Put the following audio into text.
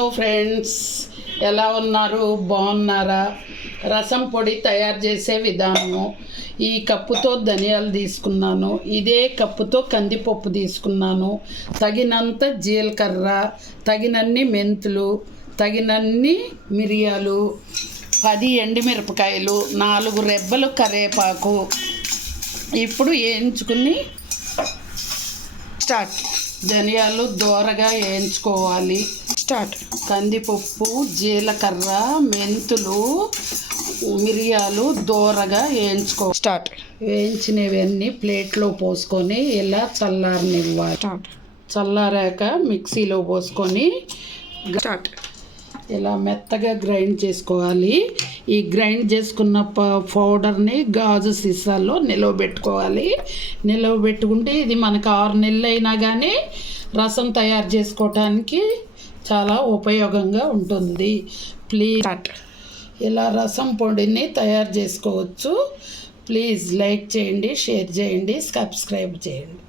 Hello friends, ఎలా ఉన్నారు? బాగున్నారా? రసం పొడి తయారు చేసే విధానము. ఈ కప్పుతో ధనియాలు తీసుకున్నాను, ఇదే కప్పుతో కందిపప్పు తీసుకున్నాను, తగినంత జీలకర్ర, తగినన్ని మెంతులు, తగినన్ని మిరియాలు, 10 ఎండుమిరపకాయలు, 4 రెబ్బలు కరివేపాకు. ఇప్పుడు వేయించుకుని స్టార్ట్. ధనియాలు దోరగా వేయించుకోవాలి. స్టార్ట్. కందిపప్పు, జీలకర్ర, మెంతులు, మిరియాలు దోరగా స్టార్ట్. వేయించినవన్నీ ప్లేట్లో పోసుకొని ఇలా చల్లారనివ్వాలి. స్టార్ట్. చల్లారాక మిక్సీలో పోసుకొని స్టార్ట్. ఇలా మెత్తగా గ్రైండ్ చేసుకోవాలి. ఈ గ్రైండ్ చేసుకున్న పౌడర్ని గాజు సీసాల్లో నిలవబెట్టుకోవాలి. నిలవబెట్టుకుంటే ఇది మనకు 6 నెలలు అయినా కానీ రసం తయారు చేసుకోవటానికి చాలా ఉపయోగంగా ఉంటుంది. ప్లీజ్ ఇలా రసం పొడిని తయారు చేసుకోవచ్చు. ప్లీజ్ లైక్ చేయండి, షేర్ చేయండి, సబ్స్క్రైబ్ చేయండి.